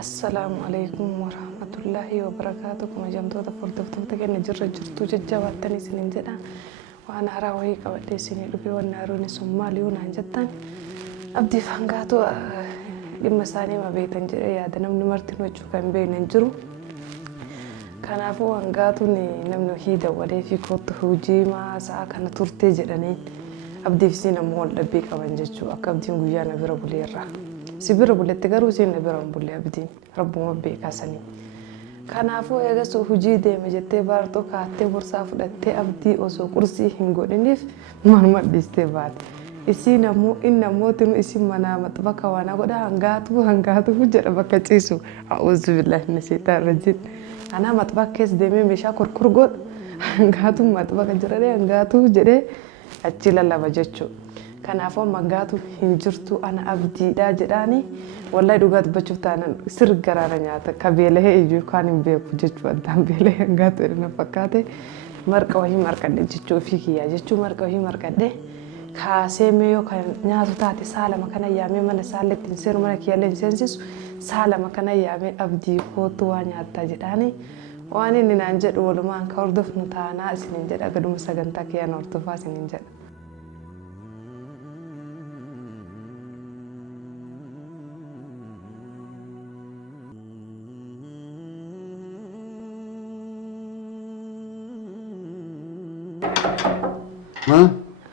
Assalamualaikum warahmatullahi wabarakatuh. Kuma jamtoota furdiftoota keenya jirra jirtu jajjabaatanii isiniin jedha. Waan haaraa wayii qabadhee isinii dhufee waan haaroon sun maali naan jettan. Abdiif hangaatu dhimma isaanii ma beektan jedhee yaada namni martiin hojii kan beekne hin jiru. Kanaafuu hangaatuun namni hiida walee fi kootu hojii maasaa kana turtee jedhanii abdiif isin ammoo wal dhabbii qaban jechuu akka abdiin guyyaa na bira buleerra. Sibira buletti garuu isin na bira bulee abdiin rabbuma beekasanii. Kanaafuu eegas hojii deeme jettee baartoo kaattee borsaa fudhattee abdii osoo qursii hin godhiniif marma dhistee baate. Isin ammoo inni ammootiin isin manaa maxbaka waan godha hangaatu jedha bakka ciisu. A'uuzu billahi min shaytaan rajiim. Ana maxbaka keessa deemee meeshaa kurkurgoodha. Hangaatu maxbaka jiranii hangaatu jedhee achi lallaba jechuudha. Kanaafuu hangaatu hin jirtu ana abdiidhaa jedhaanii wallahi dhugaa dubbachuuf taanan sirgaraara nyaata kabeelahee iyyuu kaan hin beeku jechuudha. Addaan beelahee hangaatu jedhana fakkaate marqa wahii marqadhe jechuu ofii kiyyaa jechuu marqa wahii marqadhe kaasee meeyoo kan nyaatu taate saalama kana yaamee mana saalletti hin seenu mana kiyyaallee hin seensisu saalama kana yaamee abdii kootu waa nyaattaa jedhaanii waan inni naan jedhu walumaan ka hordofnu taanaa isiniin jedha gaduma sagantaa kiyyaan hordofaa isiniin jedha.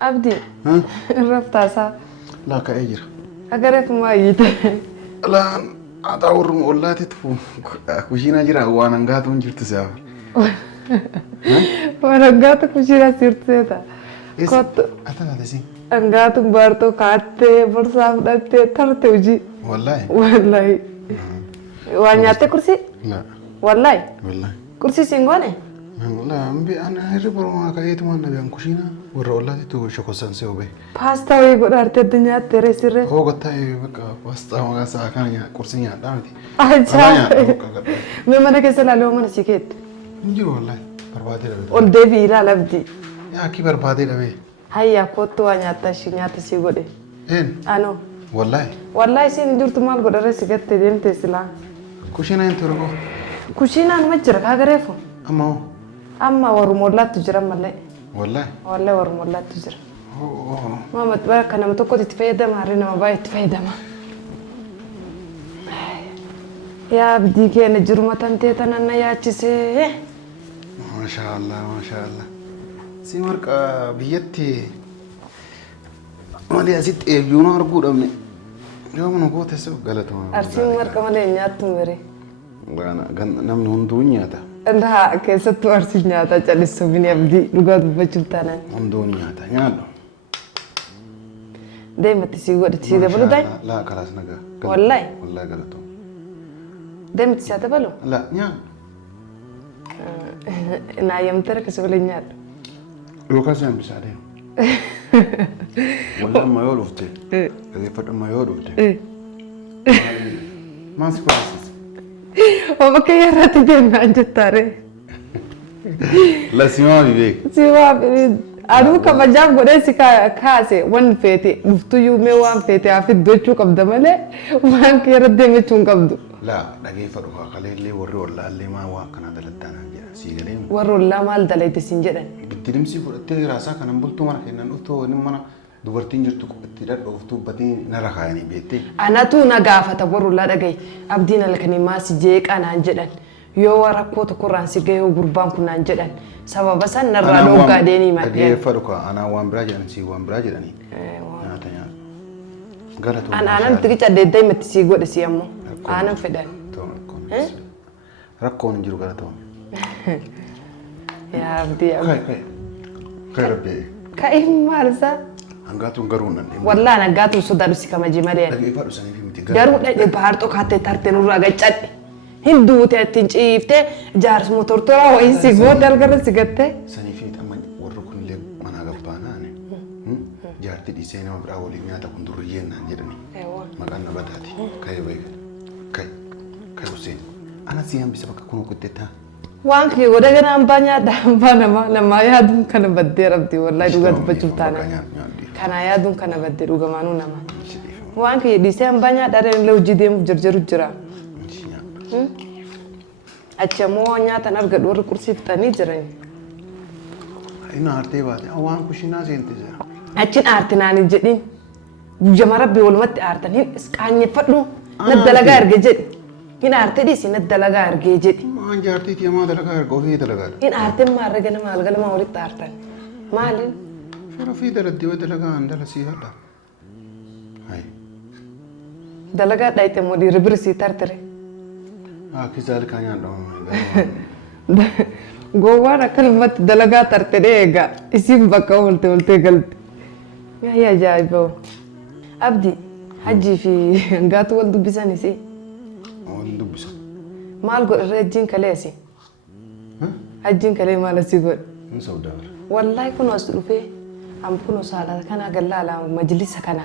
Abdi, raftasa. La ka ejira. Agare kuma yite. La ada urun ollati tu kushina jira wana ngatu njirtu sa. Wana ngatu kushina sirteta. Kot atana desi. Ngatu barto katte borsa datte tarte uji. Wallahi. Wanyate kursi? La. Wallahi. Kursi singone? لا أنا هرب وما كايت ما نبي عن كوشينا والرولات تو شو خصن سوي باستا ويقول أرتي الدنيا ترى سر هو قلت هاي بقى باستا ما قاسا كان يا كورسينيا دامتي أجا ما أنا كسل على يوم أنا سكت نجي والله بربادي لبي ول دبي لا لبدي يا كي بربادي لبي هيا كوتو أني أتاشي سيقولي إن أنو والله سين دور تمال قدر سكت تدين تسلا كوشينا أنت رجو كوشينا أنا ما جرك هاجرفو أما ورمولات تجرى ملأ والله ورمولات تجرى ما متبارك أنا متوقع تتفايدة ما رينا ما باي تتفايدة ما يا بدي كأن جرمة تنتيتنا أنا يا تشي ما شاء الله سيمرك بيتي ما لي أزيد يونا أرجو أمني يوم نقول تسوق قالتهم أرسل مرك ما لي نياتهم مري أنا نام نهندوني هذا لا كيست أرسلني هذا جالس سويني أبدي لقاد بجلتنا أمدوني هذا يالله دايما تسيقوا تسيدا بلو داي لا خلاص نجا والله غلطوا دايما تسيدا بلو لا نيال نايم ترك سولي نيال لو كان بيساعده والله ما يولفتي كذي فترة ما يولفتي ما سكواس وما كيرت دينا عند التاري لا سيما بيبيك أنا كم جاب قدسي كاسي وان فيتي مفتو يومي وان فيتي عفيد دوتشو كبدا ملي وان كيرت دينا تشون كبدو لا دقيقة فرقها خليل لي ورّي والله اللي ما واقنا دلتانا سيجرين ورّي الله مال دلتي سنجرين بدي فرقتي راسا كان نبلتو مرة كنا نفتو نمنا dubartiin jirtu qophatti dhadhooftuu batiin nara kaayanii beektee. Anatu na gaafata boruu laa dhagaye abdiin halkanii maasi jeeqaa naan jedhan yoo rakkoo tokkorraan si gahee gurbaan kun naan jedhan sababa san narraa dhoogaa deenii madhee. Dhageeffa dhuka anaa waan biraa jedhan si waan biraa jedhanii. Nyaata. Galatoon. Aanan tigicha deeddaa himatti si godhe si ammoo aanan fedhan. Rakkoon hin jiru galatoon. Yaa abdii. Kai rabbee. Kai maalsaa. Hangaatuun garuu nan dhimma. Wallaan hangaatuun sodaa dhusi kama jimalee. Dhageeffaa dhusanii fi miti garuu dhadhee bahartoo kaattee tartee nurraa gaccadhe. Hinduutee ittiin ciiftee jaarsuma tortoraa wayiin si goote algarra si gattee. Sanii fi amma warri kunillee manaa gabbaanaani. Jaartii dhiisee nama biraa waliin nyaata kun durriyyeen naan jedhani. Maqaan na bataati. Ka'ee beekan. Kai Hussein. Ana si hambisa bakka kun okuttee taa. Waan kee godha gana hambaa nyaadha hambaa namaa yaaduun kana baddee rabdi wallahi dhugaa dubbachuuf taana. Kana yaaduun kana baddee dhugamaanuu nama. Waan kee dhiisee hambaa nyaadhaa illee hojii deemuuf jarjaru jira. Achamoo nyaata argadhu warri qursiiftanii jiran. Ina aartee baate waan kushinaa seente jira. Achin aartinaan hin jedhin. Guyyaa rabbii walumatti aartanii qaanyeffadhu na dalagaa erge jedhi. Hin aartee dhiisi na dalagaa ergee jedhi. Maan jaartiiti maa dalagaa erga ofii dalagaa. Hin aartee maarra gana maal galma walitti aartan. Maaliin? Fira ofii dalagdee waa dalagaa an dalasii hadha. Dalagaa dhaayite moo dhiirri birisii tartire. Kisaal kan nyaadhamu. Gowwaan akkanumatti dalagaa tartee egaa isin bakka oltee galte. Yaa ajaa'iba. Abdi hajjii fi gaatu wal dubbisanis. Wal dubbisan. Maal godhe hajjiin kaleesi? Hajjiin kalee maal asii godhe? Hin saudaa. Wallahi kun as dhufee am kun saala kana gallaalaa majlisa kana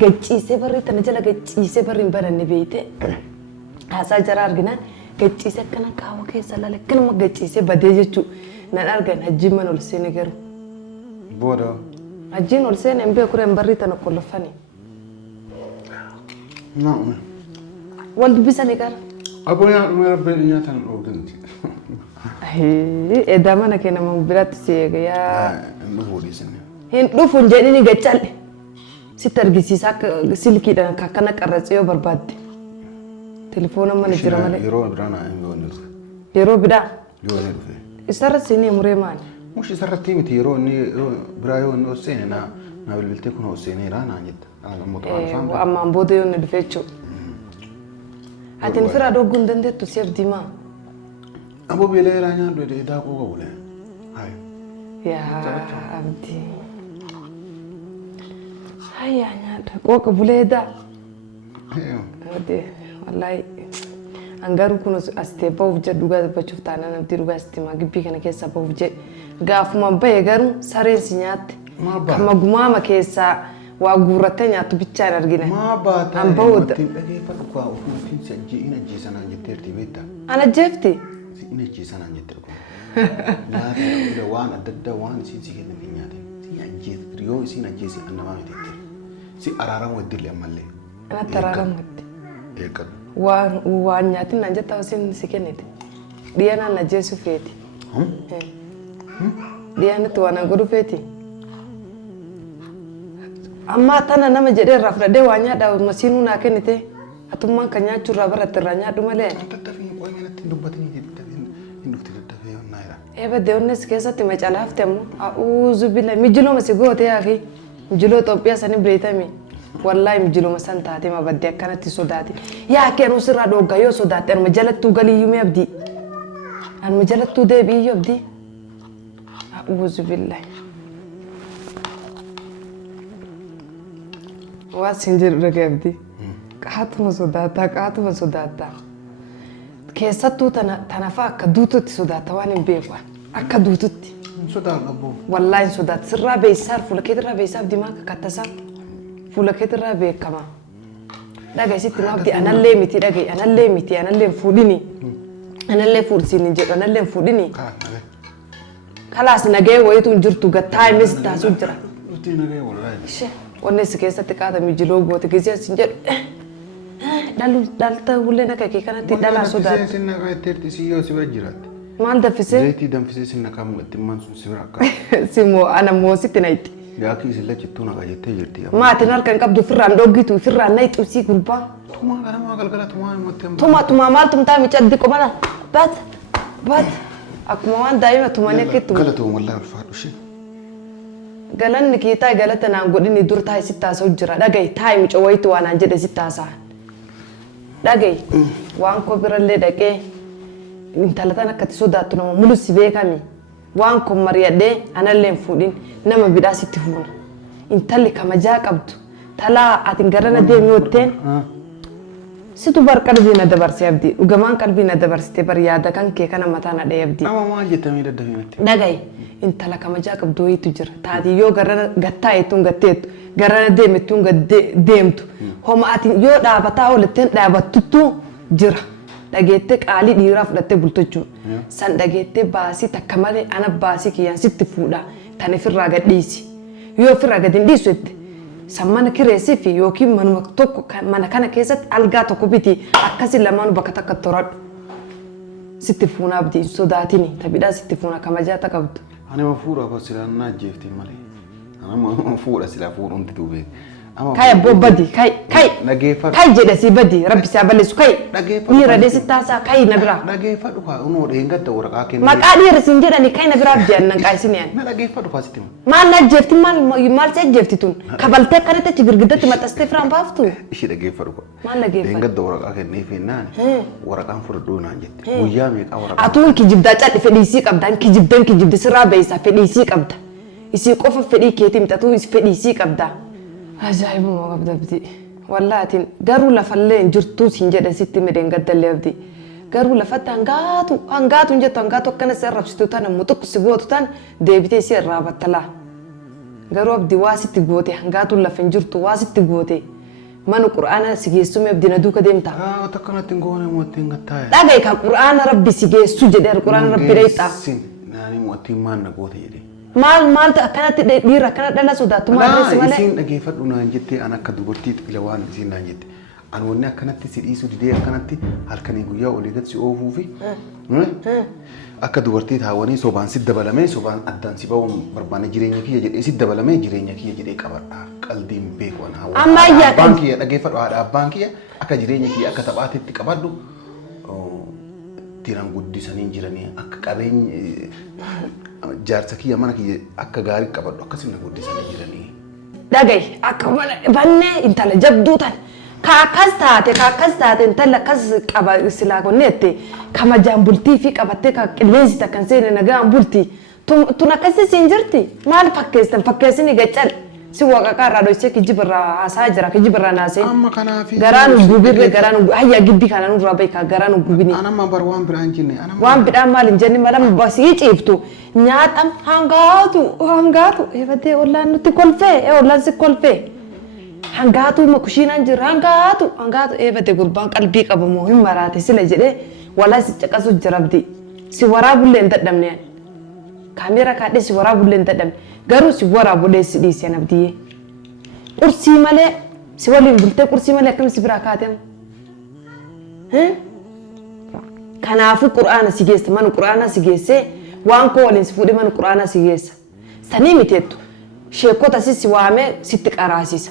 gacciisee barri tana jala gacciisee barri hin baranne beeyte. Haasaa jara arginaan gacciisee akkana kaawwa keessa laale akkanuma gacciisee badee jechuu nan argan hajjiin mana ol seene garuu. Booda. Hajjiin ol seene hin beeku reen barri tana qollofani. Naa'ume. Wal dubbisanii qara. Aboo nyaadhuma rabbeen nyaatan dhooganti. Edaa mana kee nama biraatti si eega yaa. Hin dhufuu dhiisne. Hin dhufuun jedhini gaccalle. Sitti argisiisa akka silkiidhaan akkana qarratse yoo barbaadde. Telefoona mana jira malee. Yeroo biraa naa hin goone dhufe. Yeroo biraa. Yoo inni dhufe. Isarratti inni muree maali? Mushi isarratti miti yeroo inni biraa yoo inni osseene naa bilbiltee kun osseeneera naan jetta. Ammaan booda yoo inni dhufe jechuudha. Ati hin firaa dhogguu hin dandeettu si abdii maa? Aboo beelaa nyaadhu edee daakuu qabu lee. Yaa abdii. Hayyaa nyaadha qooqa buleedaa. Wallahi angaru kun asitee bahuuf jedhu dhugaa dubbachuuf taanaan abdii dhugaa asitti maa gibbii kana keessa bahuuf jedhu gaafuma bahe garuu sareensi nyaatte. Kama gumaama keessaa waa guurrattee nyaattu bichaan argine. Maa baataa an bahuudha. Dhageeffadhu kaa ofuutiin sajjii ina jiisanaan jetteerti beektaa. Ana jeefti? Ina jiisanaan jetteerti. Nyaata waan adda addaa waan isiin si kennan hin nyaate. Si ajjeesi yoo isiin ajjeesi an namaa miti jettee. Si araaramu iddillee ammallee. Anatti araaramu itti. Eeggatu. Waan nyaatin naan jettaa isiin si kennite. Dhiyaanaan na jeesu feeti. Dhiyaanitti waan an godhu feeti. Amma tana nama jedhee irraa fudhadhee waa nyaadhaa masiinuu naa kennite atummaan kan nyaachuu irraa baratte irraa nyaadhu malee. Daddafee qoyee natti hin dubbatanii hin dhufte daddafee yonnaa jira. Eebba deeonnes keessatti macaalaa hafte ammoo a'uuzu billa mijilooma si gootee hafi mijiloo Itoophiyaa sanii beeytami wallaahi mijilooma san taatee ma baddee akkanatti sodaate yaa keenuu sirraa dhooggaa yoo sodaatte anuma jalattuu galiyyuu mee abdii anuma jalattuu deebi'iyyuu abdii a'uuzu billa. Waa siin jedhu dhaga'abdi. Qaatuma sodaattaa. Keessattuu tana fa'aa akka duututti sodaatta waan hin beeku. Akka duututti. Sodaa qabu. Wallaahi hin sodaatta. Sirraa beeksisaa fuula keetirraa beeksisaa abdimaa akka kattasaa. Fuula keetirraa beekama. Dhagaisitti maa abdii anallee miti dhaga'i anallee miti anallee fuudhini. Anallee fuudhisiin hin jedhu anallee fuudhini. Kalaas nagahee wayitu hin jirtu gattaa himes taasuu jira. Nagahee wallaahi. Onnes keessatti qaata mijiloo goote gisee asin jedhu dhalta hullee naqa kee kanatti dhalaa sodaate. Sinna kaa itteerti si yoo si bira jiraatti. Maal danfisee? Zayitii danfisee sinna kaa mul'atti maan sun si bira akka. Simoo ana moositti na itti. Gaakii isin lachittuu naqa jettee jirti. Maatiin harkaan qabdu firraan dhoggitu firraan na ixubsii gurbaa. Tumaa ganamaa galgala tumaa himattee. Tumaa maal tumtaa miicaddi qomala baat akkuma waan daa'ima tumanii akka itti. Galatoom wallaahi ulfaadhu ishee. Galanni kiitaa galata naan godhini dur taa'e sitti haasa'u jira dhaga'i taa'e miicoo wayitu waan aan jedhe sitti haasa'an. Dhaga'i waan koo birallee dhaqee intala tan akkatti sodaattu nama mulus si beekami waan kun mari'adhee anallee hin fuudhin nama bidhaa sitti fuuna. Intalli kamajaa qabdu talaa atin garana deemi hootteen situ bar qalbii na dabarsee abdii dhugamaan qalbii na dabarsitee bar yaada kan kee kana mataa na dha'ee abdii. Nama maal jettamee daddafee natti. Dhaga'i intala kamajaa qabdu wayitu jira taati yoo garana gattaa eettuun gatteettu garana deemettuun deemtu homa ati yoo dhaabataa ooletteen dhaabattuttu jira. Dhageettee qaalii dhiiraa fudhattee bultochuun san dhageettee baasii takka malee ana baasii kiyyaan sitti fuudha tan ofirraa gadhiisi yoo ofirraa gad hin dhiisu jette sammana kireessii fi yookiin manuma tokko mana kana keessatti algaa tokko biti akkasi lamaan bakka takka toradhu sitti fuuna abdii sodaatini tabidhaa sitti fuuna kamajaata qabdu. Ani ma fuudha ko sila na jeefti malee. Ani ma fuudha sila fuudhuun titubee. Kai abbo badi kai jedhasi badi rabbi saa balleessu kai dhiira deessitaasaa kai na biraa. Dhageeffadhu kaa unoo dheengadda waraqaa kennu. Maqaa dhiira siin jedhani kai na biraa abdiyan nan qaasineen. Na dhageeffadhu kaa sitti maal na jeefti maal see jeefti tun kabaltee akkanatti achi girgiddatti maxxastee firaan baaftu. Ishee dhageeffadhu kaa. Maal dhageeffadhu. Dheengadda waraqaa kennee fennaan waraqaan fudhadhuu naan jette. Guyyaa meeqaa waraqaa. Atuun kijibdaa cadhi fedhiisii qabdaan kijibdi sirraa beeysaa fedhiisii qabda. Isii qofa fedhii keetii mixatuu fedhiisii qabda. Ajaa'ibuma qabda abdii. Wallaatiin garuu lafallee hin jirtuu siin jedhan sitti midheen gaddallee abdii. Garuu lafatti hangaatu hin jettu hangaatu akkana si arrabsitu tan mutuqu si gootu tan deebitee si irraa battalaa. Garuu abdii waa sitti goote hangaatu lafa hin jirtu waa sitti goote. Mana quraana si geessume abdiin aduu ka deemta. Wata kanatti hin goone mootiin gattaa'e. Dhagaye kan quraana rabbi si geessu jedhee quraana rabbi dheexaa. Naani mootiin maan na goote jedhee. Maal akkanatti dhiira akkana dhala sodaattu maal reessi malee. Isiin dhageeffadhu naan jettee an akka dubartiitti ila waan isiin naan jette. An wanni akkanatti si dhiisuu didee akkanatti halkanii guyyaa olii gad si oofuu fi akka dubartii taawwanii sobaan si dabalamee sobaan addaan si ba'uun barbaanne jireenya kiyya jedhee si dabalamee jireenya kiyya jedhee qabadha. Qalbiin beeku an hawwa. Ammayyaa abbaan kiyya dhageeffadhu haadha abbaan kiyya akka jireenya kiyya akka taphaatitti qabadhu. Tiraan guddisanii jiranii akka qabeenya jaarsa kiyya mana kiyya akka gaarii qabadhu akkasii na guddisanii jiranii. Dhagaye akka bannee intala jabduu tan kaakkas taate intala akkas qaba silaa konneette kamajaan bultii fi qabattee ka qilleensi takkan seene nagaan bultii tun akkasii siin jirti maal fakkeessini gaccal si waaqaqaa irraa dhoysee kijibirraa haasaa jira kijibirraa naasee. Amma kanaafi. Garaan gubirre garaan hayyaa gibbii kana nurraa beekaa garaan gubini. Anamma bar waan biraan jenne. Waan bidhaan maal hin jenne malam basii ciiftu nyaatam hangaatu eefatee ollaan nutti kolfee ollaan si kolfee hangaatu kushiinaan jira hangaatu eefatee gurbaan qalbii qabamoo hin maraate sila jedhee walaa si caqasu jirabdi si waraabullee hin dadhabne kaameera kaadhee si waraabullee hin dadhabne garuu si waraabulee si dhiisee nabdiyyee qursii malee si waliin bultee qursii malee akkam si biraa kaateemu. Kanaafuu quraana si geessa mana quraana si geessee waan koo waliin si fuudhee mana quraana si geessa. Sanii miteettu sheekota si waamee sitti qaraasisa.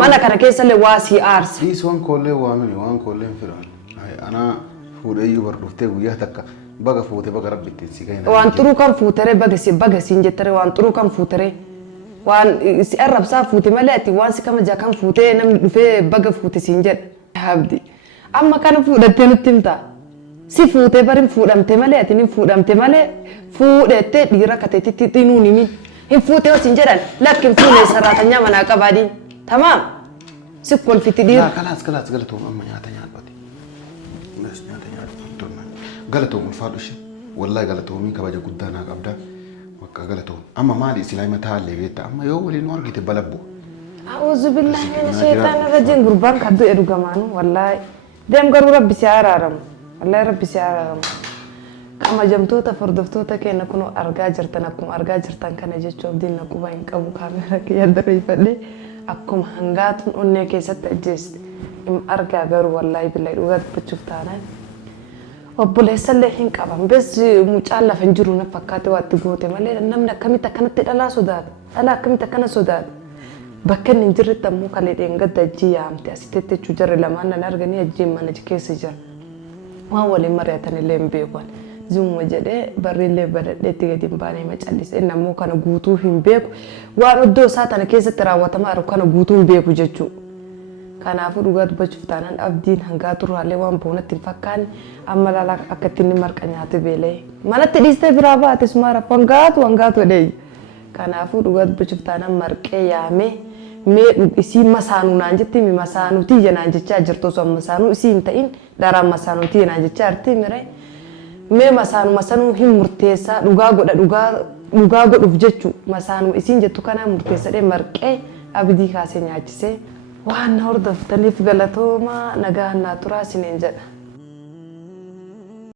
Mana kana keessallee waa si aarsa. Dhiis waan koollee waamee waan koollee hin firaan. Anaa fuudhee iyyuu barduuftee guyyaa takka baga fuutee baga rabbittiin si gahina. Waan xuruu kan fuutaree baga siin jettaree waan xuruu kan fuutaree waan si arrabsaa fuute malee ati waan si kamajaa kan fuutee namni dhufee baga fuute siin jedha. Abdi amma kana fuudhattee nutti himtaa. Si fuutee bari fuudhamte malee ati ni fuudhamte malee fuudhettee dhiira kateetitti xinuu nimi hin fuutee hosin jedhan lakkin fuulee saraatanyaa manaa qabaadiin tamaam si kolfiti dhiira. Kalaas galatoom amma nyaata nyaadhati. Nyaata nyaadhatu galatoom ulfaadhu ishee wallahi galatoomii kabaja guddaa naa qabda bakka galatoom amma maali islaama taallee beekta amma yoo waliin argite balabbo. A'uuzu billahi min shaytaani rajiim gurbaan kaddu edhu gamaanu wallahi deem garuu rabbi si araaramu. Allah rabbi si araaramu. Kama jamtoota fardoftoota keenya kun argaa jirtan akkuma argaa jirtan kana jechuun abdiin quba hin qabu kaameera kiyya dareeffadhee akkuma hangaatuun onnee keessatti ajjeesti. Argaa garuu wallahi billahi dhugaa dubbachuuf taanaan. Obboleessallee hin qaban bes mucaan lafa hin jiru na fakkaate waatti goote malee namni akkamitti akkanatti dhalaa sodaata. Dhalaa akkamitti akkana sodaata. Bakka inni hin jirretti ammoo kalee dheengadda ajjii yaamte asitti jechuu jarri lamaan nan arganii ajjiin mana keessa jira. Waan waliin mari'atan illee hin beeku. Zumma jedhee barreellee badadheetti gadi hin baanee macallisee inni ammoo kana guutuu hin beeku. Waan iddoo isaa tana keessatti raawwatamaa jiru kana guutuu hin beeku jechuudha. Kanaafuu dhugaa dubbachuuf taanaan abdiin hangaa turraallee waan boonatti hin fakkaanne amma laalaa akka itti inni marqa nyaate beelee. Manatti dhiistee biraa baate sumaara hangaatu jedhee. Kanaafuu dhugaa dubbachuuf taanaan marqee yaamee mee isii masaanuu naan jetti mi masaanuutii jenaan jechaa jirtu osoo masaanuu isii hin ta'in daraan masaanuutii jenaan jechaa jirti miree mee masaanuu hin murteessaa dhugaa godhuuf jechuu masaanuu isiin jettu kanaa murteessadhee marqee abdii kaasee nyaachisee waan na hordoftaniif galatoomaa nagaa naa turaa isiniin jedha.